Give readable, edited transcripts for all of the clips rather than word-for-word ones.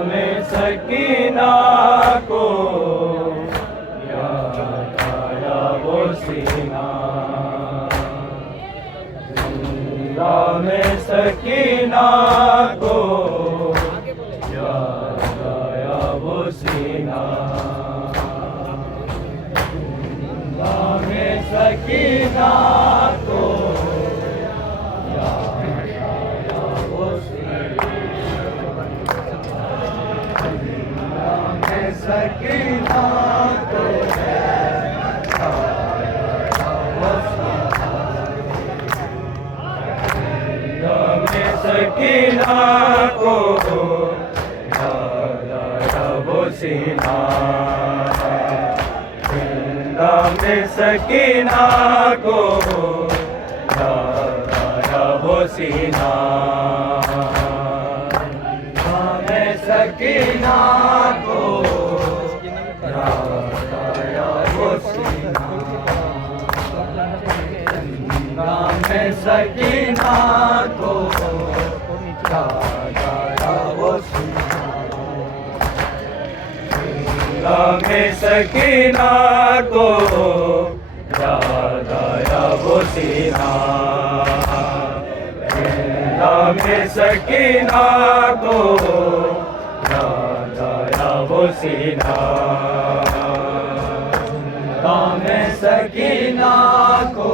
में सकीना को याद आया वो सीना, में सकीना को याद आया वो सीना, में सकीना को याद आया वो सीना, में सकीना को सकीना को याद आया वो सीना, जिंदा में सकीना को याद आया वो सीना, में सकीना को याद आया वो सीना, जिंदा में सकीना को में सकीना को याद आया वो सीना, में सकीना को याद आया वो सीना, में सकीना को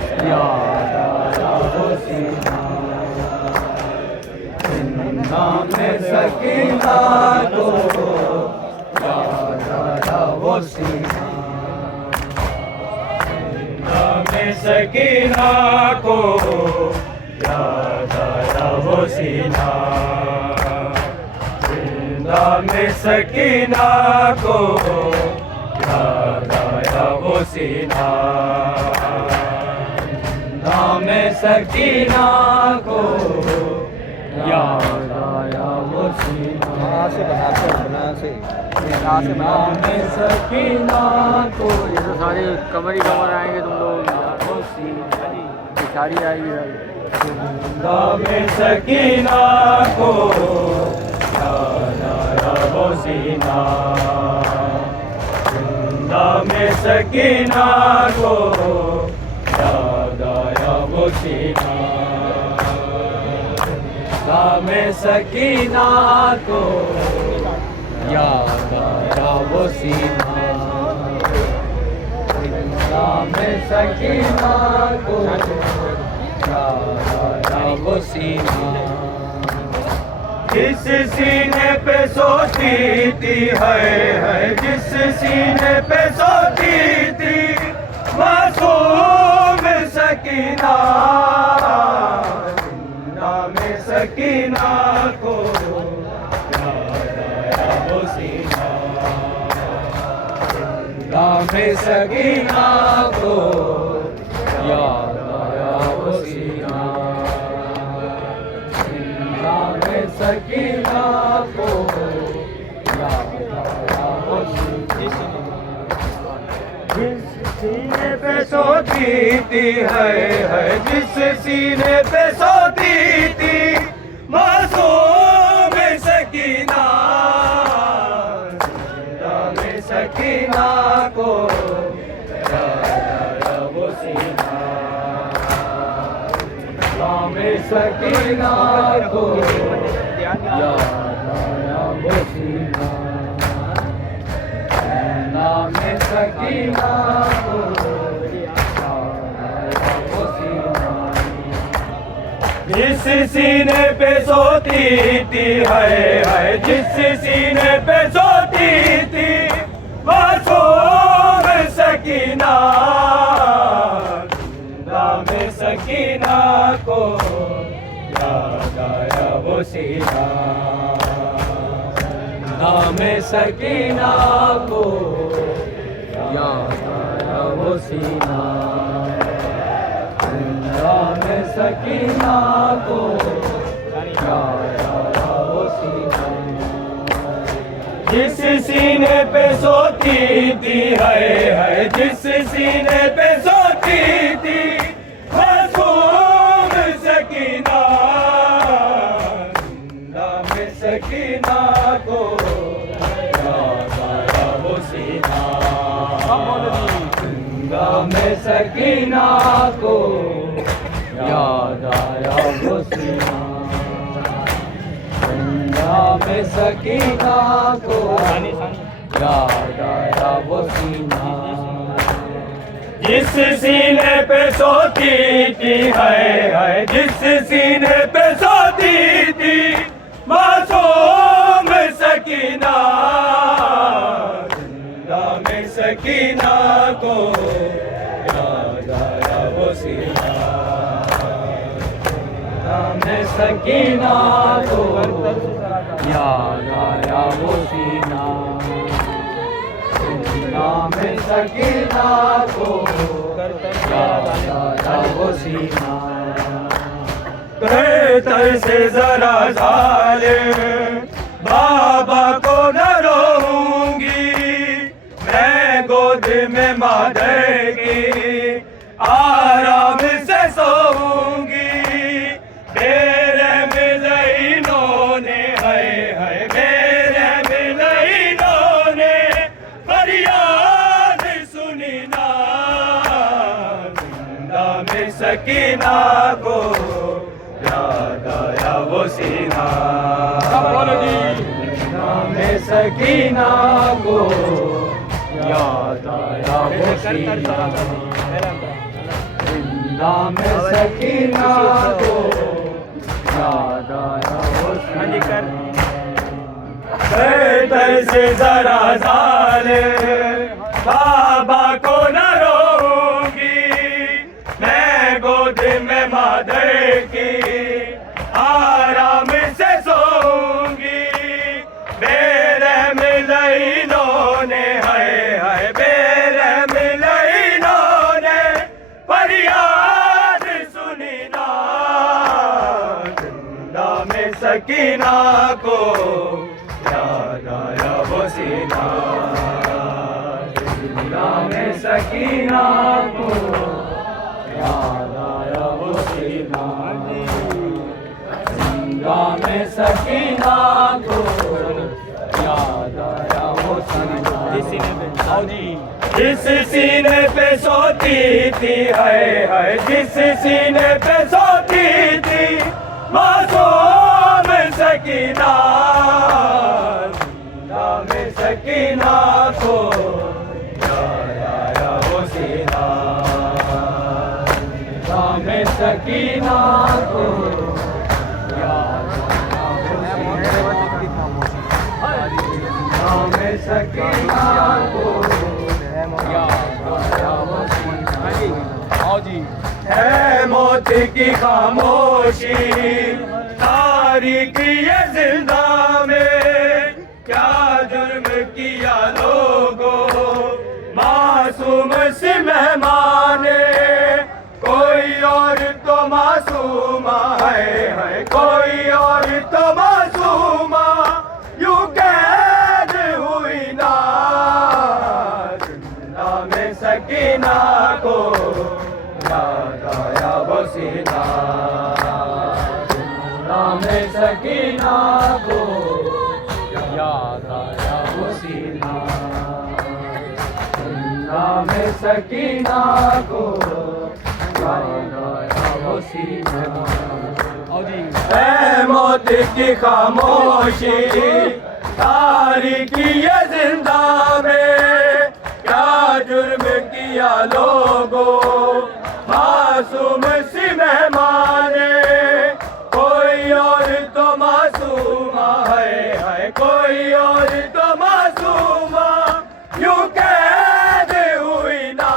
याद आया वो सीना, में सकीना को याद आया वो सीना, में सकीना को याद आया वो सीना, में सकीना को याद आया वो सीना, में सकीना को याद आया वो सीना, से बना से में सकीना को ये तो सारे कमर ही कमर आएंगे तुम लोग, सारी आएगी में सकीना को याद आया वो सीना, में सकीना को याद आया वो सीना, में सकीना को याद आया वो सीना, में सकीना को याद आया वो सीना, जिस सीने पे सोती थी है जिस सीने पे सोती थी मासूम सकीना, में सकीना को याद आया वो सीना, में सकीना को याद आया वो सीना, में सकीना को याद आया वो सीना, जिस सीने पे सोती थी है जिस सीने पे सोती थी मासूम सकीना, में सकीना को याद आया वो सीना, में सकीना को याद आया वो सीना, में सकीना को जिस सीने पे सोती थी है जिस सीने पे सोती थी मासूम सकीना, में सकीना को याद आया वो सीना, में सकीना को याद आया वो सीना, में सकीना को याद आया वो सीना, जिस सीने पे सोती थी है जिस सीने पे सोती थी मासूम सकीना को याद आया वो सीना, जिंदा में सकीना को याद आया वो सीना, जिस सीने पे सोती थी है जिस सीने पे सोती थी मासूम सकीना, जिंदा में सकीना को याद आया वो सीना, जिंदा में सकीना को याद आया वो सीना, जिंदा में सकीना को याद आया वो सीना। कहतर से जरा जालिम बाबा को न रोऊंगी, मैं गोद में मादर की आराम से सोऊंगी, मेरे मिलइनों ने है मेरे मिलइनों ने फरियाद सुनी ना, जिंदा में सकीना को याद आया वो सीना, जिंदा में सकीना को याद आया वो सीना, जिंदा में सकीना को याद आया वो सीना। कहतर से जरा जालिम बाबा को न रोऊंगी, मैं गोद में मादर की आराम से सोऊंगी, मेरे मिलइनों ने है मेरे मिलइनों ने फरियाद सुनी ना, जिंदा में सकीना को याद आया वो सीना, जिंदा में सकीना को याद आया वो सीना, जिंदा में सकीना को याद आया वो सीना, जिस सीने पे सोती थी है जिस सीने पे सोती थी मासूम सकीना, जिंदा में सकीना को याद आया वो सीना, जिंदा में सकीना को याद आया वो सीना, जिंदा में सकीना को याद आया वो सीना। है मौत की खामोशी तारीकी ये जिंदा में, क्या जुर्म किया लोगों मासूम सी मेहमाने, कोई और तो मासूमा है कोई और तो मासूमा यूं कैद हुई ना, जिंदा में सकीना को याद आया वो सीना, जिंदा में सकीना को याद आया वो सीना, जिंदा में सकीना को याद आया वो सीना। है मौत की खामोशी तारीकी ये जिंदा में, क्या जुर्म किया लोगों मासूम सी मेहमाने, कोई और तो मासूमा है कोई और तो मासूमा यूं कैद हुई ना,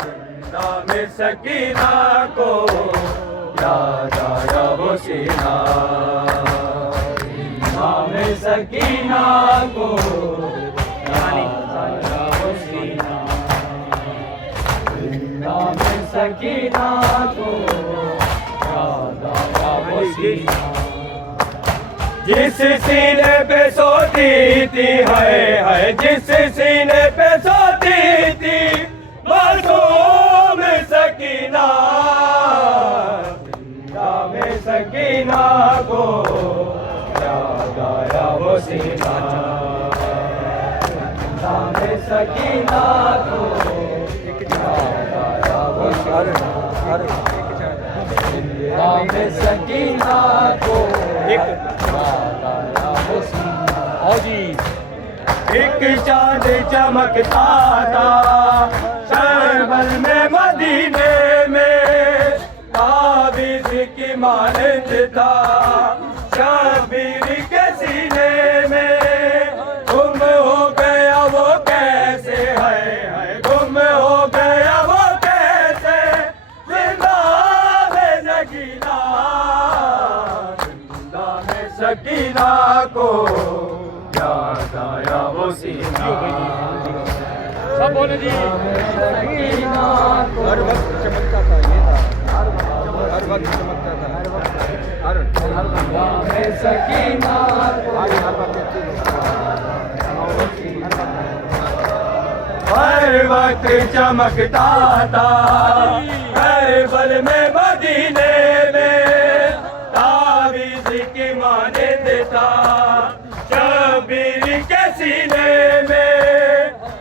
जिंदा में सकीना को याद आया वो सीना, जिंदा में सकीना को याद आया वो सीना, जिंदा में सकीना को याद आया वो सीना, जिस सीने पे सोती थी है जिस सीने पे सोती थी मासूम सकीना, जिंदा में सकीना को याद आया वो सीना, जिंदा में सकीना को में सकीना को एक चांद चमकता था शर्बल में मदीने में, ताबीज़ की मानंद था शबीर के सीने में। गुम हो गया वो कैसे है, गुम हो गया वो कैसे, जिंदा में सकीना, जिंदा में सकीना को याद आया वो सीना। सब बोले जी। सकीना को हर वक्त चमकता था, ये था हर वक्त चमकता था, हर में सकीना को हर वक्त चमकता था हर पल में मदीने में, ताबीज़ की मानंद था शबीर के सीने में।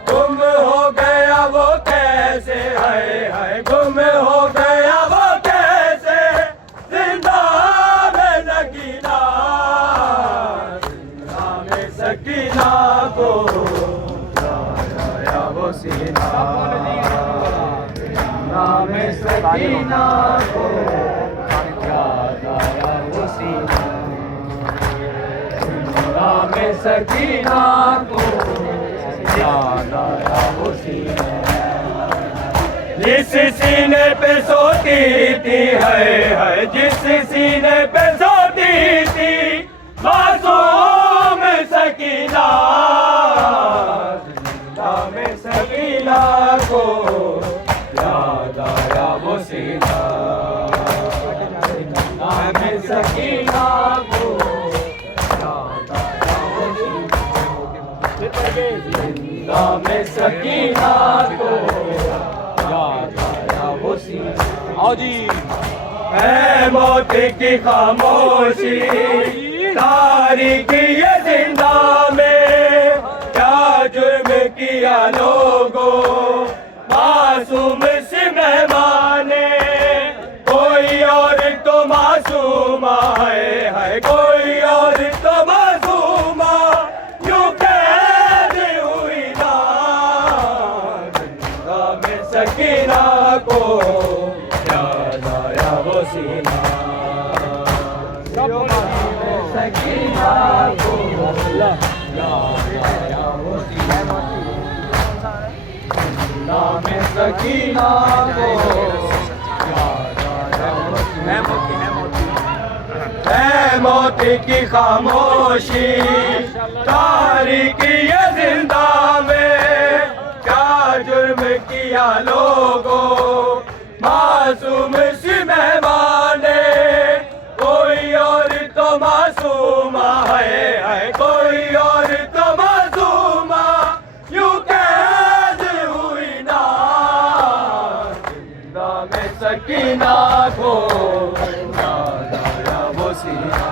गुम हो गया वो कैसे है, गुम हो गया वो कैसे, जिंदा में सकीना, जिंदा में सकीना को याद आया वो सीना, जिंदा में सकीना को याद आया वो सीना, जिंदा में सकीना को याद आया वो सीना। जिस सीने पे सोती थी है, जिस सीने पे सोती थी मासूम सकीना, जिंदा में सकीना को याद आया वो सीना, जिंदा में सकीना को याद आया वो सीना, जिंदा में सकीना को याद आया वो सीना। आओ जी। है मौत की खामोशी तारीकी ये जिंदा में, क्या जुर्म किया लोगों मासूम से मेहमाने। कोई और तो मासूमा है कोई और तो मासूमा, यूं कैद हुई ना, जिंदा में सकीना को याद आया वो सीना, सकीना को याद आया वो सीना, जिंदा में सकीना को याद आया वो सीना। है मौत की खामोशी तारीकी ये जिंदा में, क्या जुर्म किया लोगों मासूम सी मेहमाने। कोई और तो मासूमा है कोई और तो मासूमा, यूं कैद हुई ना, जिंदा में सकीना को याद आया वो सीना,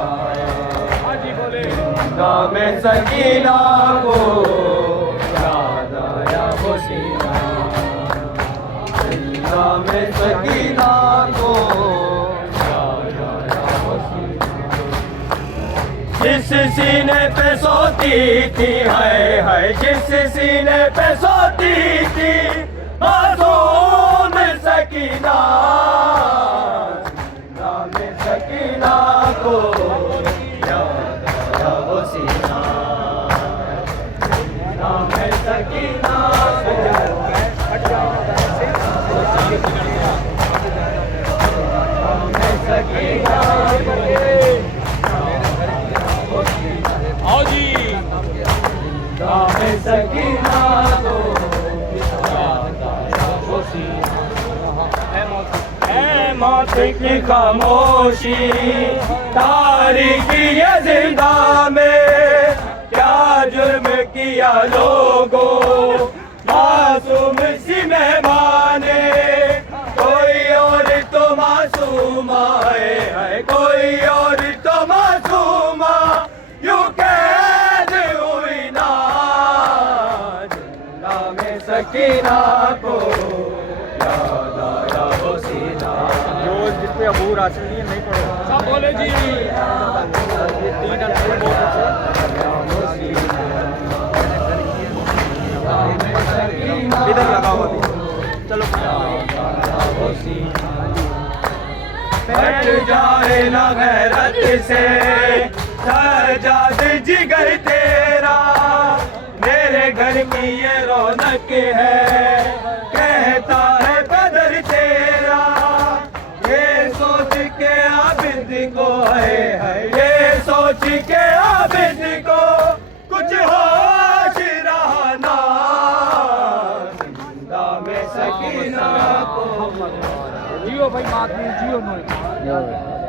जिंदा में सकीना को याद आया वो सीना, जिंदा में सकीना को याद आया वो सीना। जिस सीने पे सोती थी है, जिस सीने पे सोती थी मासूम सकीना, जिंदा में सकीना को याद आया वो सीना, जिंदा में सकीना को सकीना आओ जी। जिंदा में सकीना को याद आया वो सीना। है मौत की खामोशी तारीकी ये जिंदा में, क्या जुर्म किया लोगों मासूम सी मेहमाने। कोई और तो मासूमा है कोई और तो मासूमा, यूं कैद हुई ना, जिंदा में सकीना को याद आया वो जो जिस पे अबूर हासिल नहीं है नहीं पढ़ो सब बोले जी ये तीन अल्फाज बहुत अच्छे इधर लगा हुआ भी चलो बैठ जाए ना गैरत से सजाद जिगर तेरा मेरे घर की ये रौनक है कहता है बदर तेरा ये सोच के आबिद को है ये सोच के आबिद को कुछ होश रहा ना जिंदा में सकीना को जियो भाई बात नहीं जियो नहीं